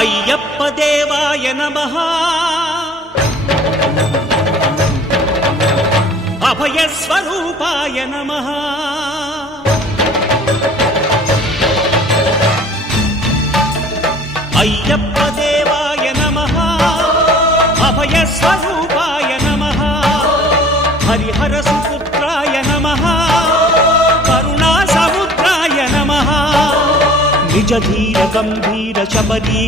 అయ్యప్ప దేవాయ నమః అభయ స్వరూపాయ నమః అయ్యప్ప దేవాయ నమః అభయ స్వరూపాయ నమః హరిహర సుపుత్రాయ నమః కరుణా సముద్రాయ నమః నిజ ధీర గంభీర శబరీ